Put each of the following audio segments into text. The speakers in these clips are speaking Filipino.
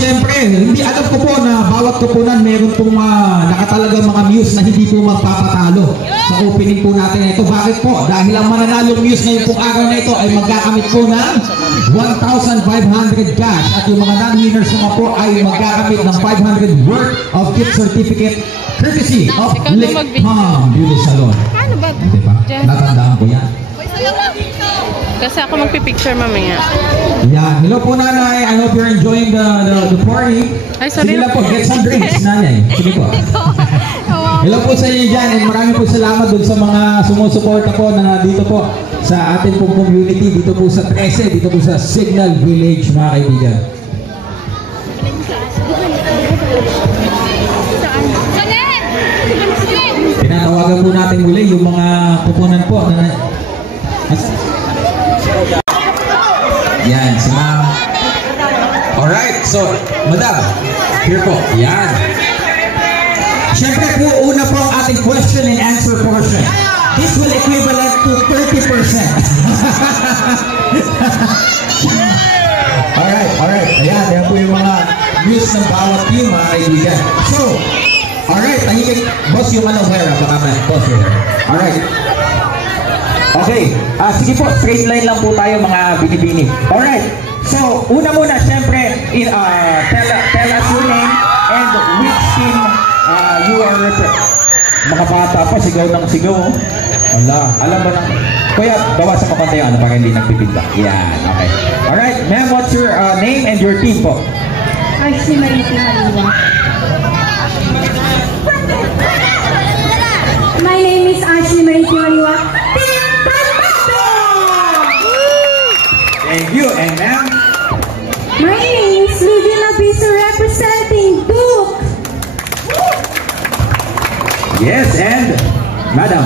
syempre, hindi alam ko po na bawat kupunan meron pong nakatalagang mga muse na hindi po magpapatalo sa opening po natin ito. Bakit po? Dahil ang mananalong muse ngayon pong araw na ito ay magkakamit po ng 1,500 cash at yung mga non-winners naman po ay magkakamit ng 500 worth of gift certificate courtesy of Lickham Beauty Salon. Ano ba? Diba? Natandaan ko yan. Kasi ako magpipicture mamaya. Yeah. Hello po nanay. I hope you're enjoying the party. Ay, sorry. Sige lang po. Get some drinks nanay. Sige po. Hello po sa inyo dyan. And maraming po salamat dun sa mga sumusuporta po na dito po sa ating pong community. Dito po sa 13. Dito po sa Signal Village mga kaibigan. Tinatawagan po natin muli yung mga kupunan po na yan, si ma'am. Alright, so, madam, here po, yan. Siyempre po, una po ang ating question and answer portion. This will equivalent to 30%. Alright, ayan, yan po yung mga views ng bawat team, mga kaibigan. So, alright, tahimik, boss yung where, baka man, boss here. Alright. Okay, sige po, straight line lang po tayo mga binibini. Alright, so una muna, syempre, tell us your name and which team you are representing. Mga bata pa, sigaw ng sigaw. Alam ba na? Kuya, bawasan mo konti yung para hindi nagpipinta. Yan, okay. Alright, ma'am, what's your name and your team po? Ashley Mariti Manila. My name is Ashley Mariti Manila. Thank you, and ma'am? My name is Lydia Nabiso representing Duke. Yes, and Madam?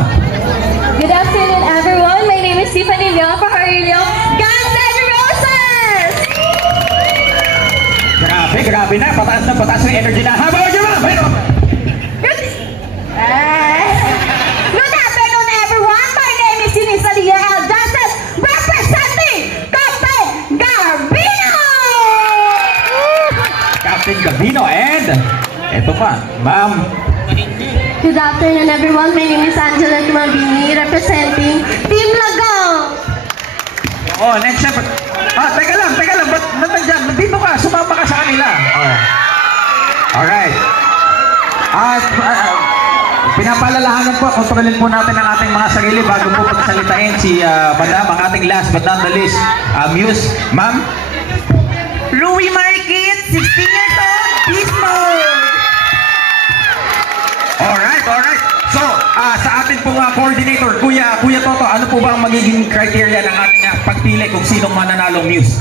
Good afternoon, everyone. My name is Tiffany Leon Pajarillo. Guns and Roses! Grabe na. Pataas ng energy na. Habang nyo ba? Good afternoon, everyone. My name is Denise Alia L. Johnson, representing Captain Garbino! Captain Garbino, and eto pa, ma'am. Good afternoon, everyone. My name is Angela Tumabini, representing Team Lagong. Oh, next step. Teka lang. Ba't nandiyan? Nandito ka. Sumama ka sa kanila. Oh. Alright. Pinapalalahanan po, kontrolin po natin ang ating mga sarili bago po pagsalitain si Madam, ang ating last but not the least, Muse. Ma'am? Louie Marquez, 16 years old, beast mode! Alright. So, sa ating pong coordinator, Kuya Toto, ano po ba ang magiging criteria ng ating pagpili kung sinong mananalong Muse?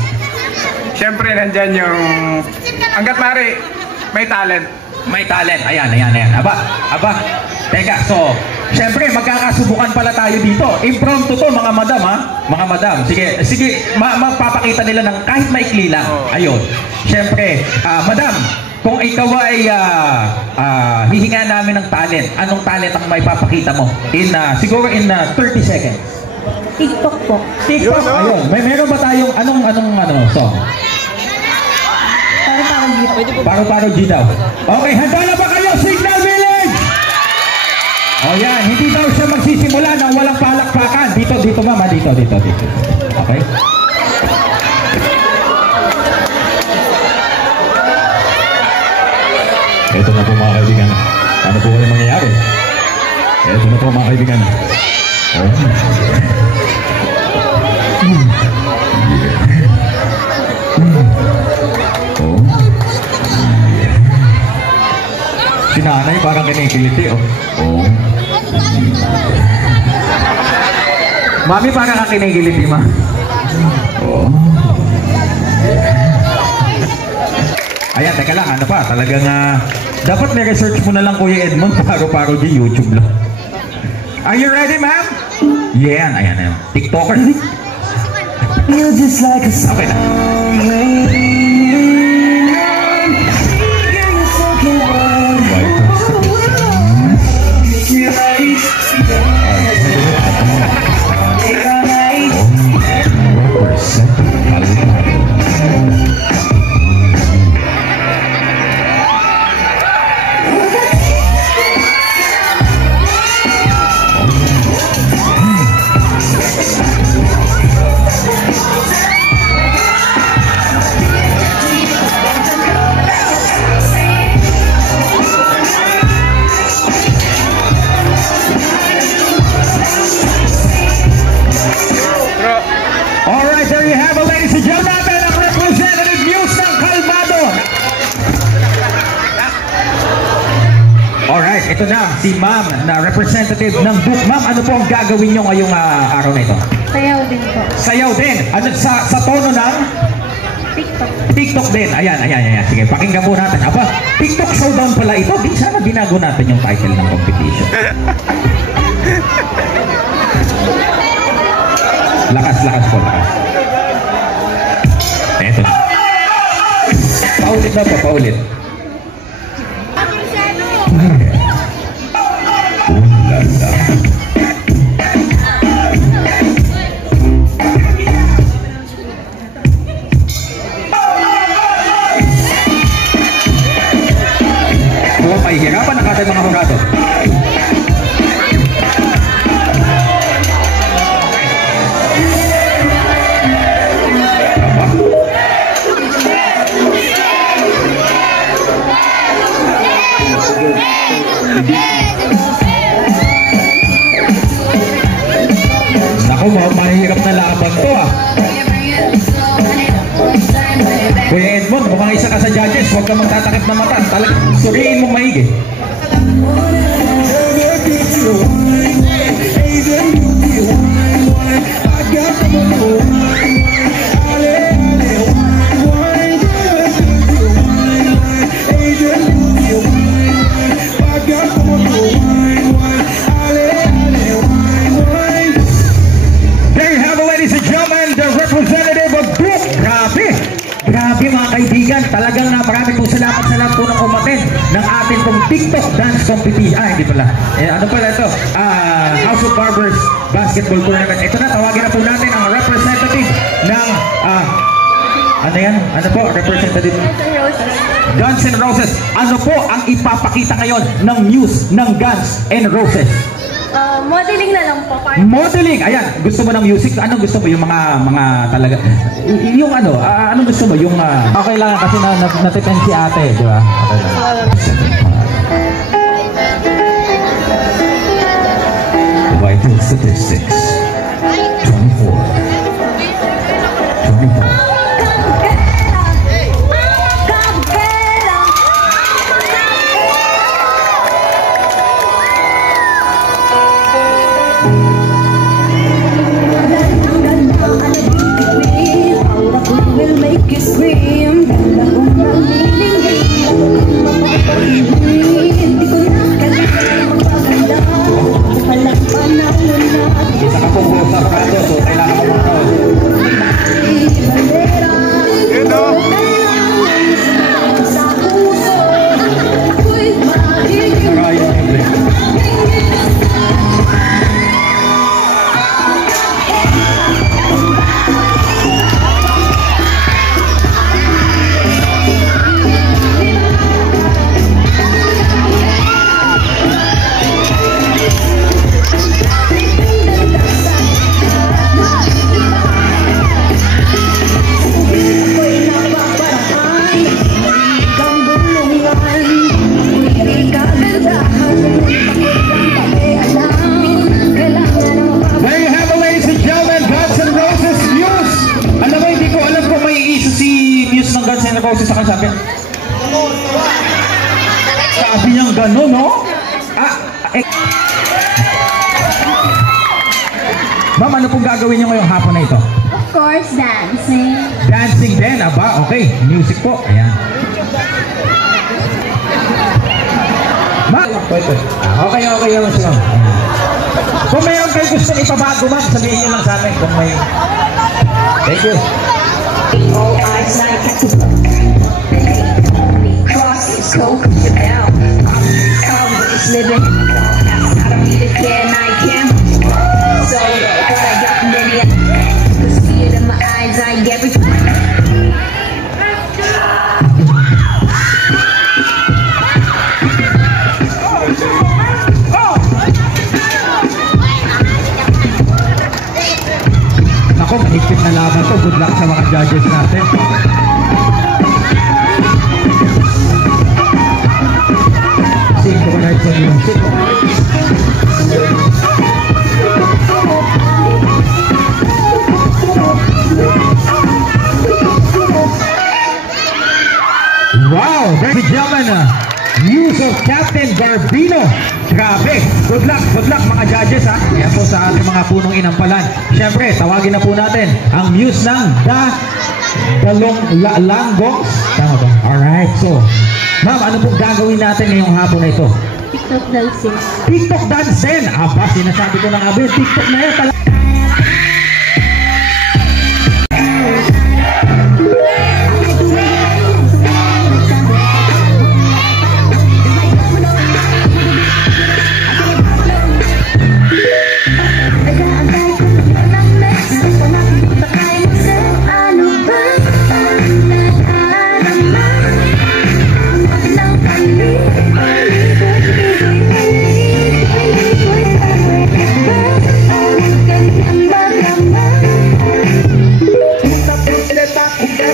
Siyempre, nandyan yung hanggat maaari, may talent. May talent. Ayan. Aba. Teka, so, siyempre, magkakasubukan pala tayo dito. Impromptu to, mga madam, ha? Mga madam. Sige, magpapakita nila ng kahit maikli lang. Ayun. Siyempre, madam, kung ikaw ay hihinga namin ng talent, anong talent ang may papakita mo? Siguro in 30 seconds. TikTok po. TikTok? Ayun. Meron ba tayong anong song? Paro-paro G daw. Okay, handa na ba kayo, Signal Village? O yan, hindi daw siya magsisimula ng walang palakpakan. Dito mama, dito. Okay? Ito na po mga kaibigan. Ano po kaya mangyayari? Ito na po mga kaibigan. Si nanay parang kinikiliti, Mami parang kinikiliti, ma. Ayan, teka lang, ano pa? Talagang, dapat may research mo na lang, Kuya Edmond, paro-paro di YouTube lang. Are you ready, ma'am? Yeah, ayan. TikToker. You're just like a song. Okay na. ito na, si ma'am na representative ng Duke. Ma'am, ano po ang gagawin nyo ngayong araw na ito? Sayaw din po. Sayaw din. Ano, sa tono ng? TikTok. TikTok din. Ayan. Sige, pakinggan po natin. Aba, TikTok showdown pala ito. Di sana binago natin yung title ng competition. Lakas po. Eto na. Paulit na po, paulit. Ulala. Kung mahihirapan ang ating mga hurado. Naku, mahirap na laban to Kuya Edmond, mukhang isa ka sa judges. Huwag ka magtatakip na mata. Talagang suriin mong maigi. Grabe mga kaibigan, talagang marami pong salamat sa lahat po ng umaten ng ating pong TikTok dance competition. Hindi pala. Ano pala ito? House of Barbers Basketball Tournament. Ito na, tawagin na po natin ang representative ng ano yan? Ano po? Representative Guns N' Roses. Ano po ang ipapakita ngayon ng news ng Guns N' Roses? Modeling na lang po. Modeling, ayan. Gusto mo ng music? Anong gusto mo? Yung mga talaga, yung ano, anong gusto mo? Yung, okay lang kasi natiten si ate, di ba? Okay lang. Vital statistics. 24. 24. Isa ka pong sa prato, so kailangan ka mong sabi niyang gano'n, no? Ma'am, ano pong gagawin niyo ngayong hapon na ito? Of course, dancing. Dancing din, aba? Okay, music po. Ayan. Ma'am, okay naman siya. Kung mayroon kayo gusto ipabago, ma'am, sabihin niyo lang sa amin kung may... Thank you. All eyes like cross go down. It's living outside of me to care and I can. So what I got from any I see it in my eyes, I get it. Ako, mahigpit na laban to. Good luck sa mga judges natin. Synchronize the music. Wow, ladies and gentlemen, news of Captain Garbino. Good luck mga judges ha. Yan po sa ating mga punong inampalan. Siyempre, tawagin na po natin ang muse ng Langongs. Tama ba? Alright, so ma'am, ano pong gagawin natin ngayong hapon na ito? TikTok dancing. TikTok dancing! Aba, sinasabi ko na nga ba yung TikTok na yan talaga.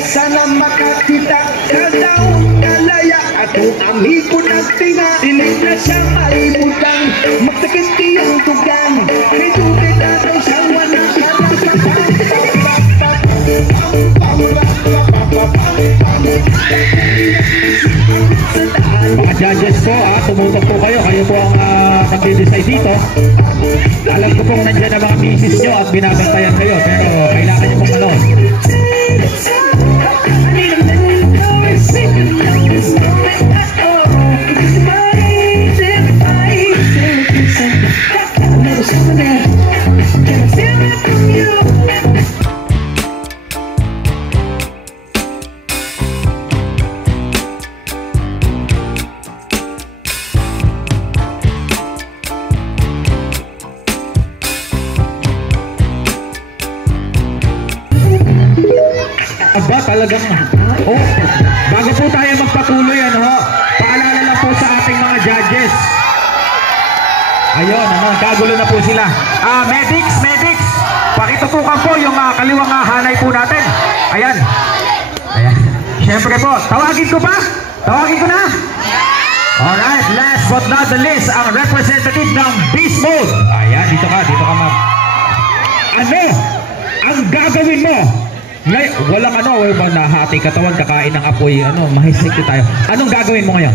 Sana makakita ka daw kalaya atong amigo nagtinga dinig na siya maibutan magtakit tiyang tugan may tubig na daw siyang mga judges po tumutok po kayo po ang nag-decide dito. Alam ko pong nandiyan ang mga misis nyo at binabantayan kayo pero kailangan nyo pong ano. Aba, talagang bago po tayo magpatuloy paalala lang po sa ating mga judges. Ayun, kagulo na po sila. Medics, pakitutukan po yung kaliwang hanay po natin. Ayan. Siyempre po, tawagin ko na. Alright, last but not the least, ang representative ng Beast Mode. Ayan, dito ka ma'am. Ano ang gagawin mo? Walang nahati katawan, kakain ng apoy, mahisikti tayo. Anong gagawin mo ngayon?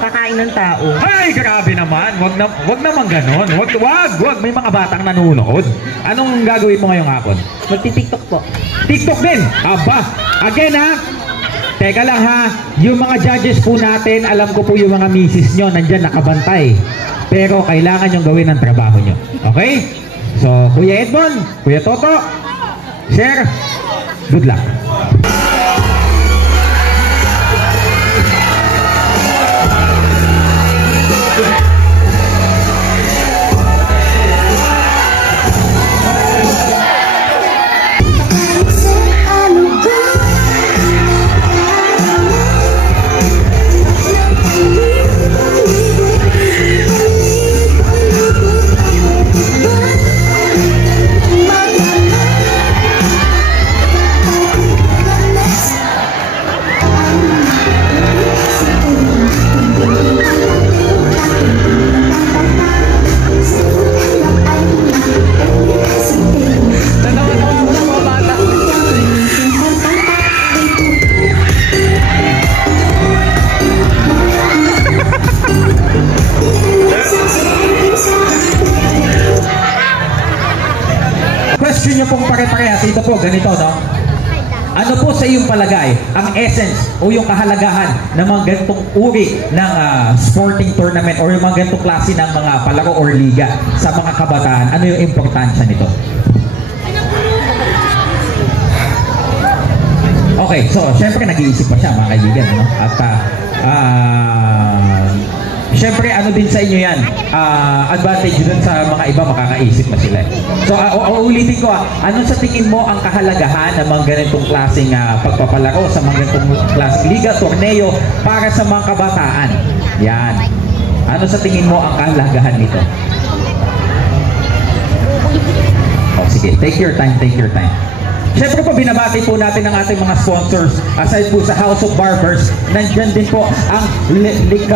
Kakain ng tao. Ay, grabe naman. Wag naman ganon. Wag. May mga batang nanonood. Anong gagawin mo ngayong hapon? Magti-TikTok po. TikTok din? Aba, again teka lang yung mga judges po natin, alam ko po yung mga misis nyo, nandyan nakabantay. Pero kailangan yung gawin ang trabaho nyo. Okay? So, Kuya Edmond, Kuya Toto, Sir, good luck. Question nyo pong pare-parehas. Ito po, ganito, Ano po sa iyong palagay ang essence o yung kahalagahan ng mga ganitong uri ng sporting tournament or yung mga ganitong klase ng mga palaro or liga sa mga kabataan? Ano yung importansya nito? Okay, so syempre nag-iisip pa siya mga kaibigan, At syempre ano din sa inyo yan, advantage dun sa mga iba, makakaisip na sila. So uulitin ko, ano sa tingin mo ang kahalagahan ng mga ganitong klaseng pagpapalaro sa mga ganitong klaseng liga, torneo para sa mga kabataan? Yan. Ano sa tingin mo ang kahalagahan nito? Sige, take your time. Siyempre po, binabati po natin ang ating mga sponsors. Aside po sa House of Barbers, nandyan din po ang Licam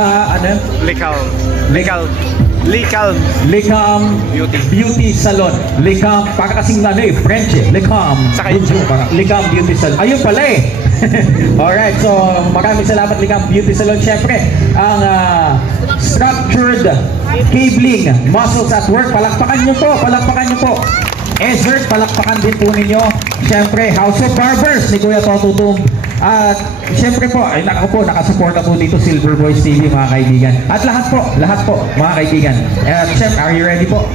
Beauty Salon. Licam, para kasing French Licam Beauty Salon. Ayun pala Alright, so maraming salamat Licamp Beauty Salon. Siyempre, ang structured cabling, muscles at work, palakpakan nyo po. Ezert, palakpakan din po ninyo. Siyempre, House of Barbers ni Kuya Totutum. At siyempre po, ay nakasuporta po dito Silver Boys TV mga kaibigan. At lahat po mga kaibigan. At siyempre, are you ready po?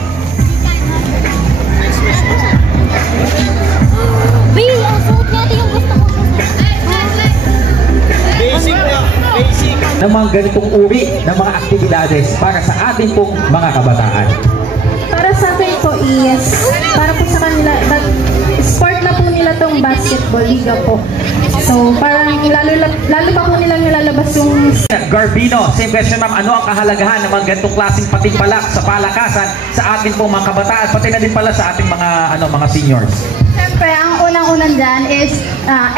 Ng mga ganitong uri ng mga aktibidades para sa ating pong mga kabataan. Para sa akin po is, para po sa kanila, sport na po nila tong basketball, liga po. So, parang lalo pa po nilang nilalabas yung... Garbino, same question ma'am, ano ang kahalagahan ng mga ganitong klaseng patimpalak sa palakasan sa ating pong mga kabataan, pati na din pala sa ating mga seniors? Siyempre, ang unang-unang dyan is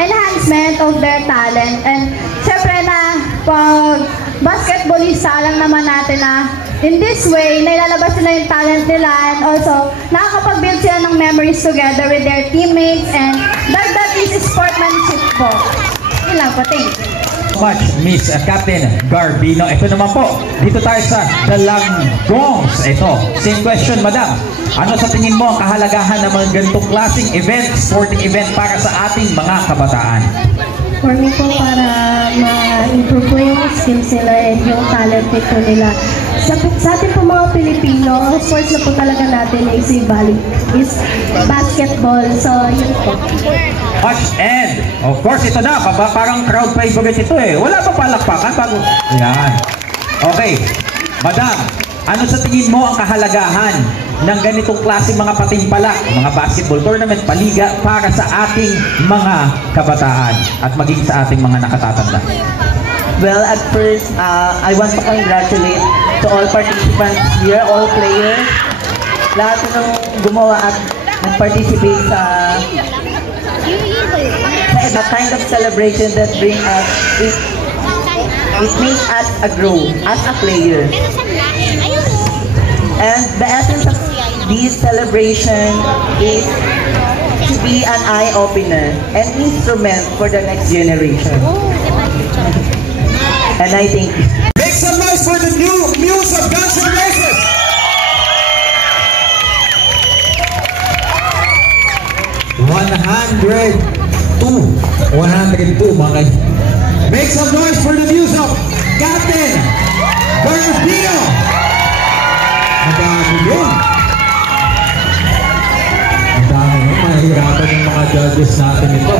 enhancement of their talent. And siyempre na pag basketballista, alam naman natin na in this way, nailalabas nila yung talent nila and also nakakapag-build sila ng memories together with their teammates and that is sportsmanship po. Yun lang po, thank you. Much, Miss Captain Garbino. Ito naman po, dito tayo sa Dalangongs. Ito, same question, madam. Ano sa tingin mo ang kahalagahan ng mga ganitong klaseng event, sporting event para sa ating mga kabataan? For me po, para ma-improve po yung skills nila and yung talent po nila. Sa ating po mga Pilipino, ang sports na po talaga natin is basketball. So, yun po. Much and, of course, ito na, parang crowd favorite ito eh. Wala pa palakpakan? Yan. Okay. Madam, ano sa tingin mo ang kahalagahan ng ganitong klase mga patimpalak, mga basketball tournament, paliga para sa ating mga kabataan at maging sa ating mga nakatatanda? Well, at first, I want to congratulate to all participants here, all players, lahat ng gumawa at nag-participate sa the kind of celebration that bring us, it makes us grow as a player. And the essence of this celebration is to be an eye-opener, an instrument for the next generation. And I think... Make some noise for the new Muse of Guns N' Roses! $102, mga guys. Make some noise for the Muse of Captain Garbino! Ang dami yun. Ang dami yun. Mahirapan yung mga judges natin ito.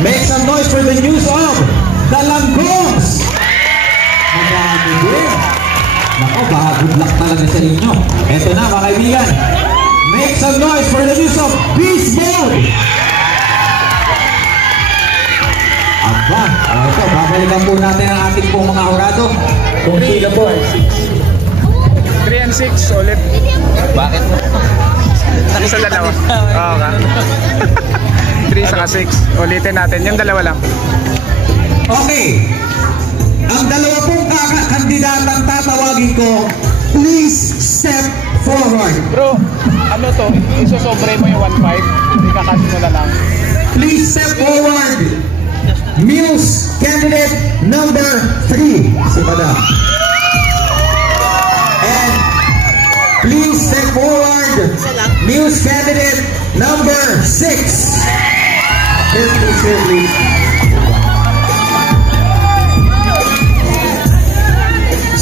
Make some noise for the news of Dalangongs! Ang dami yun. Nako, baka good luck talaga sa inyo. Ito na mga kaibigan. Make some noise for the news of Beast Mode! Aba, ito, babalikan po natin ang ating pong mga hurado. Kung sila po. 3 and 6 ulit. Bakit? Isa dalawa. Oo ka. 3 saka 6. Ulitin natin. Yung dalawa lang. Okay. Ang dalawa pong kandidatang tatawagin ko, please step forward. Bro, ano to? Isusobre mo yung 1.5. Ikakasin mo na lang. Please step forward. Muse candidate number 3. Si Madam. And please step forward. Muse candidate number 6. Here, please.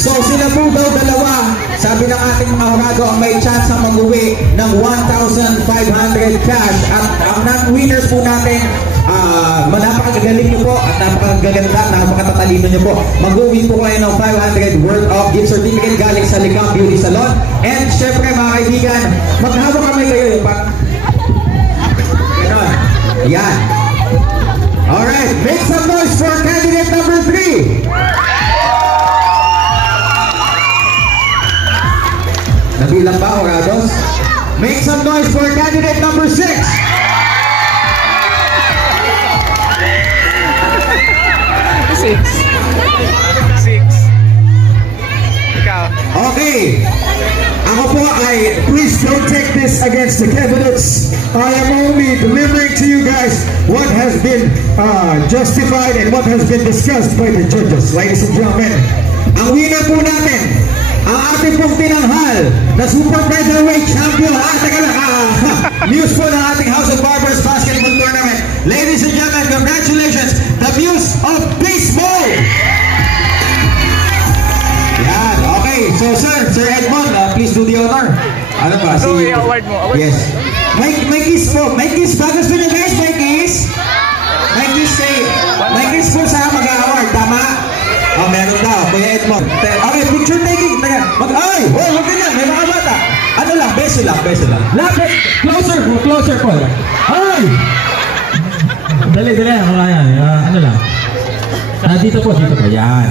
So sila po daw dalawa, sabi ng ating mga hurado, ang may chance na mag-uwi ng 1,500 cash. At ang non-winners po natin, napakagaling nyo po at napakagaganda, napakatatalino nyo po. Mag-uwi po kayo ng 500 worth of gift certificate galing sa Licamp Beauty Salon. And syempre mga kaibigan, maghawak kamay kayo yung ganon. Yan. Alright, make some noise for candidate number 3. Nabilang ba, Horados? Make some noise for candidate number 6. 6. Ikaw. Okay. Ako po ay, please don't take this against the candidates. I am only delivering to you guys what has been justified and what has been discussed by the judges. Ladies and gentlemen, ang winner po natin, ang ating pong tinanghal na Super Featherweight Champion, Muse po ng ating House of Barbers Basketball Tournament. Ladies and gentlemen, congratulations, the Muse of Baseball! Yan, okay. So Sir Edmond, please do the honor. Ano ba? So, i-award mo. Yes. May kiss po. May kiss ba? Gusto niyo guys? May kiss? May kiss po sa mag-award. Tama? Oh, meron daw. Kuya Edmond. Okay, picture taking. Ay! Oh, huwag ganyan. May mga bata. Ano lang? Beso lang. Lapit. Closer po. Ay! Dali. Ano lang? Dito po. Yan.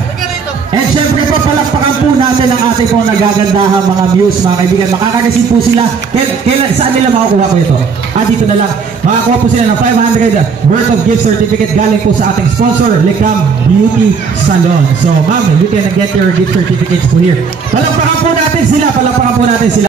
And syempre po, palakpakan po natin ang ating po nagagandahang mga Muse, mga kaibigan. Makakareceive po sila. Saan nila makukuha po ito? Dito na lang. Makakuha po sila ng 500 worth of gift certificate galing po sa ating sponsor, Lecam Beauty Salon. So, ma'am, you can get your gift certificates po here. Palakpakan po natin sila.